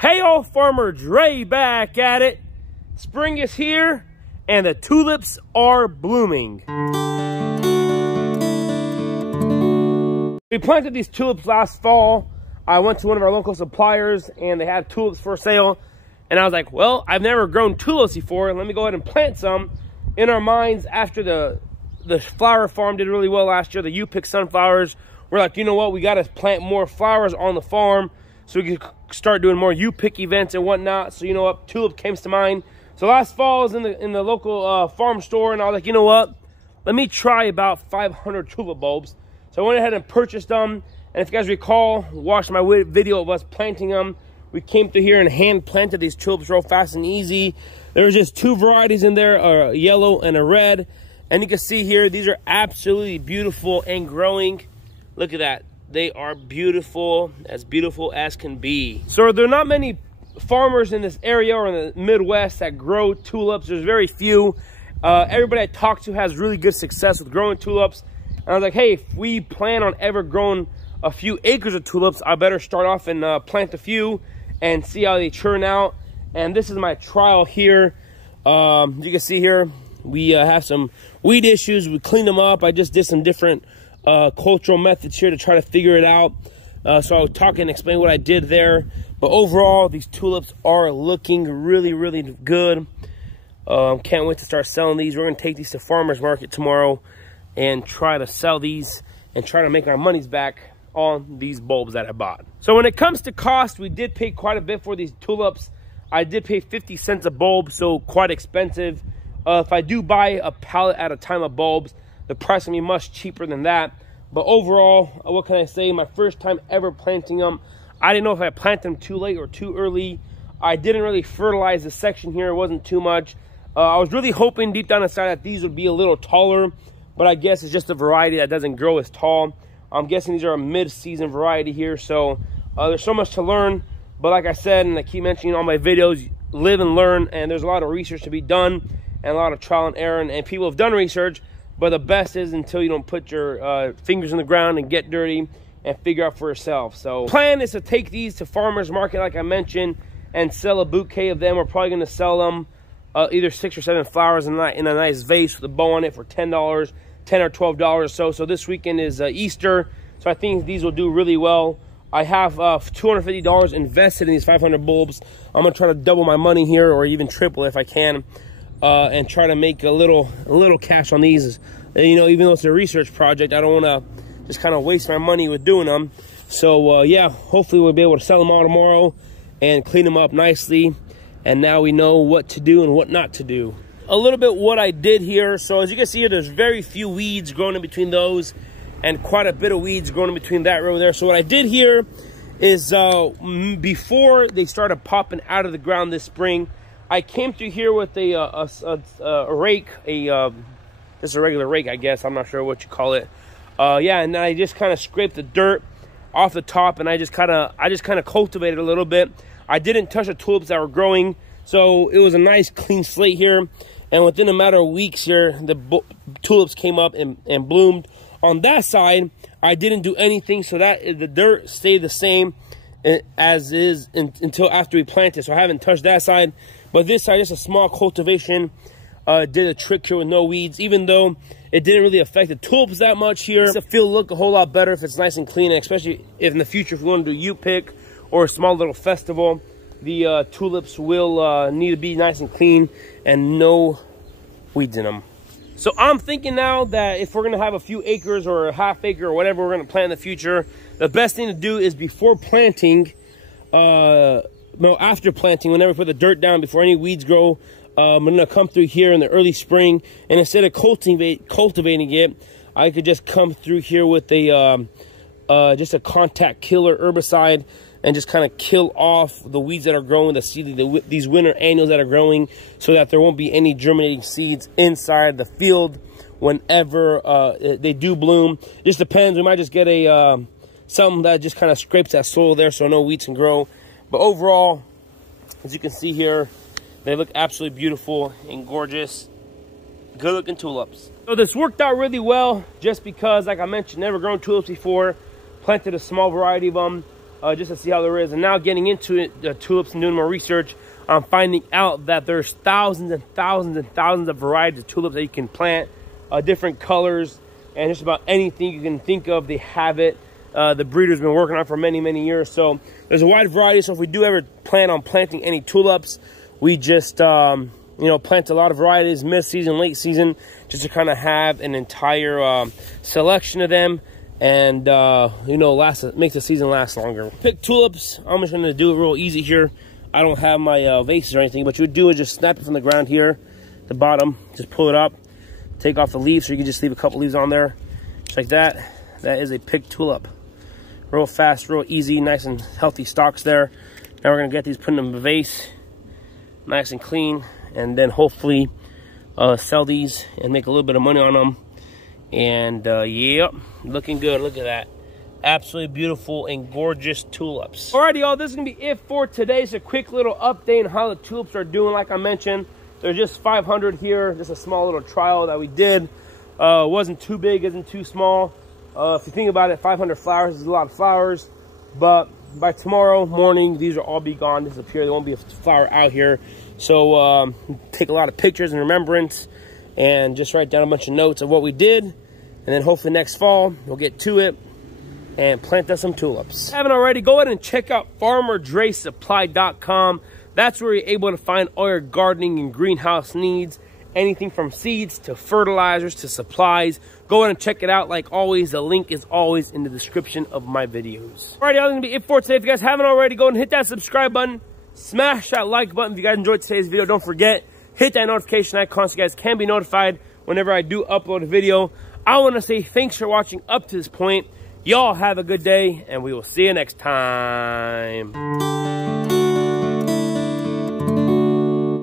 Hey, old farmer Dre back at it. Spring is here and the tulips are blooming. We planted these tulips last fall. I went to one of our local suppliers and they had tulips for sale. And I was like, well, I've never grown tulips before. Let me go ahead and plant some. In our minds, after the flower farm did really well last year, the U-pick sunflowers, we're like, you know what? We got to plant more flowers on the farm so we can start doing more U-pick events and whatnot. So you know what? Tulip came to mind. So last fall I was in the local farm store, and I was like, you know what? Let me try about 500 tulip bulbs. So I went ahead and purchased them. And if you guys recall, watched my video of us planting them. We came through here and hand planted these tulips real fast and easy. There was just two varieties in there, a yellow and a red. And you can see here, these are absolutely beautiful and growing. Look at that. They are beautiful as can be. So there are not many farmers in this area or in the Midwest that grow tulips. There's very few. Everybody I talk to has really good success with growing tulips. And I was like, hey, if we plan on ever growing a few acres of tulips, I better start off and plant a few and see how they churn out. And this is my trial here. You can see here, we have some weed issues. We cleaned them up. I just did some different cultural methods here to try to figure it out. So I'll talk and explain what I did there. But overall, these tulips are looking really, really good. Can't wait to start selling these. We're going to take these to farmers market tomorrow and try to sell these and try to make our monies back on these bulbs that I bought. So when it comes to cost, we did pay quite a bit for these tulips. I did pay 50 cents a bulb, so quite expensive. If I do buy a pallet at a time of bulbs, the price will be much cheaper than that. But overall, what can I say? My first time ever planting them. I didn't know if I planted them too late or too early. I didn't really fertilize the section here. It wasn't too much. I was really hoping deep down inside that these would be a little taller, but I guess it's just a variety that doesn't grow as tall. I'm guessing these are a mid-season variety here, so there's so much to learn. But like I said, and I keep mentioning in all my videos, live and learn, and there's a lot of research to be done and a lot of trial and error, and people have done research. But the best is until you don't put your fingers in the ground and get dirty and figure out for yourself. So plan is to take these to farmers market, like I mentioned, and sell a bouquet of them. We're probably going to sell them either 6 or 7 flowers in a nice vase with a bow on it for $10, $10 or $12 or so. So this weekend is Easter, so I think these will do really well. I have $250 invested in these 500 bulbs. I'm going to try to double my money here, or even triple if I can. And try to make a little cash on these. You know, even though it's a research project, I don't want to just kind of waste my money with doing them. So yeah, hopefully we'll be able to sell them all tomorrow and clean them up nicely. And now we know what to do and what not to do. A little bit what I did here. So as you can see here, there's very few weeds growing in between those, and quite a bit of weeds growing in between that row there. So what I did here is before they started popping out of the ground this spring, I came through here with a rake, just a regular rake, I guess. I'm not sure what you call it. Yeah, and then I just kind of scraped the dirt off the top, and I just kind of cultivated a little bit. I didn't touch the tulips that were growing, so it was a nice clean slate here. And within a matter of weeks here, the tulips came up and bloomed. On that side, I didn't do anything, so that the dirt stayed the same as is until after we planted. So I haven't touched that side. But this side, just a small cultivation, did a trick here with no weeds, even though it didn't really affect the tulips that much here. The field look a whole lot better if it's nice and clean, and especially if in the future, if we want to do U-pick or a small little festival, the tulips will need to be nice and clean and no weeds in them. So I'm thinking now that if we're going to have a few acres or a half acre or whatever we're going to plant in the future, the best thing to do is before planting, no, after planting, whenever we put the dirt down, before any weeds grow, I'm going to come through here in the early spring, and instead of cultivating it, I could just come through here with a just a contact killer herbicide and just kind of kill off the weeds that are growing, these winter annuals that are growing, so that there won't be any germinating seeds inside the field whenever they do bloom. It just depends. We might just get a something that just kind of scrapes that soil there so no weeds can grow. But overall, as you can see here, they look absolutely beautiful and gorgeous. Good looking tulips. So this worked out really well just because, like I mentioned, never grown tulips before. Planted a small variety of them. just to see how there is. And now getting into it, the tulips and doing more research, I'm finding out that there's thousands and thousands and thousands of varieties of tulips that you can plant, different colors, and just about anything you can think of, they have it. The breeder's been working on it for many, many years. So there's a wide variety. So if we do ever plan on planting any tulips, we just, you know, plant a lot of varieties, mid-season, late season, just to kind of have an entire selection of them. And, you know, makes the season last longer. Pick tulips. I'm just going to do it real easy here. I don't have my vases or anything. What you would do is just snap it from the ground here, the bottom. Just pull it up. Take off the leaves, so you can just leave a couple leaves on there. Just like that. That is a picked tulip. Real fast, real easy, nice and healthy stalks there. Now we're going to get these, put them in a vase. Nice and clean. And then hopefully sell these and make a little bit of money on them. And yep, looking good. Look at that. Absolutely beautiful and gorgeous tulips. Alrighty, y'all, this is gonna be it for today. It's a quick little update on how the tulips are doing. Like I mentioned, there's just 500 here. Just a small little trial that we did. Wasn't too big, isn't too small. If you think about it, 500 flowers is a lot of flowers. But by tomorrow morning, these will all be gone, disappear. There won't be a flower out here. So take a lot of pictures and remembrance, and just write down a bunch of notes of what we did. And then hopefully next fall, we'll get to it and plant us some tulips. If you haven't already, go ahead and check out FarmerDreSupply.com. That's where you're able to find all your gardening and greenhouse needs. Anything from seeds to fertilizers to supplies. Go ahead and check it out. Like always, the link is always in the description of my videos. Alrighty, that's gonna be it for today. If you guys haven't already, go ahead and hit that subscribe button. Smash that like button if you guys enjoyed today's video. Don't forget, hit that notification icon so you guys can be notified whenever I do upload a video. I want to say thanks for watching up to this point. Y'all have a good day, and we will see you next time.